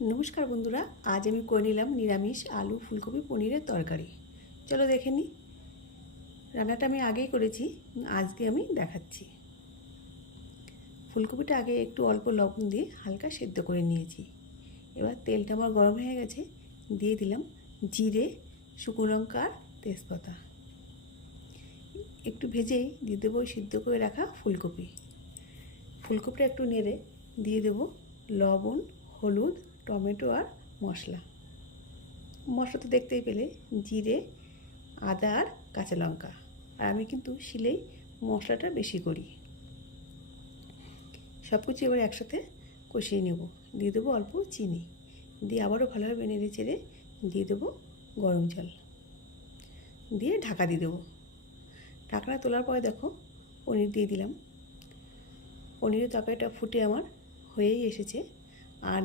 নমস্কার বন্ধুরা, আজ আমি করে নিলাম নিরামিষ আলু ফুলকপি পনিরের তরকারি। চলো দেখে নিই। রান্নাটা আমি আগেই করেছি, আজকে আমি দেখাচ্ছি। ফুলকপিটা আগে একটু অল্প লবণ দিয়ে হালকা সেদ্ধ করে নিয়েছি। এবার তেলটা আমার গরম হয়ে গেছে, দিয়ে দিলাম জিরে, শুকনো লঙ্কা আর তেজপাতা। একটু ভেজেই দিয়ে দেবো সিদ্ধ করে রাখা ফুলকপি। ফুলকপিটা একটু নেড়ে দিয়ে দেবো লবণ, হলুদ, টমেটো আর মশলা। মশলা তো দেখতেই পেলে, জিরে, আদা আর কাঁচা লঙ্কা। আর আমি কিন্তু শিলেই মশলাটা বেশি করি। সব কিছু এবার একসাথে কষিয়ে নেব। দিয়ে দেবো অল্প চিনি, দিয়ে আবারও ভালোভাবে নেড়ে চেড়ে দিয়ে দেবো গরম জল, দিয়ে ঢাকা দিয়ে দেবো। ঢাকনা তোলার পরে দেখো পনির দিয়ে দিলাম। পনিরের তরকারিটা ফুটে আমার হয়েই এসেছে। আর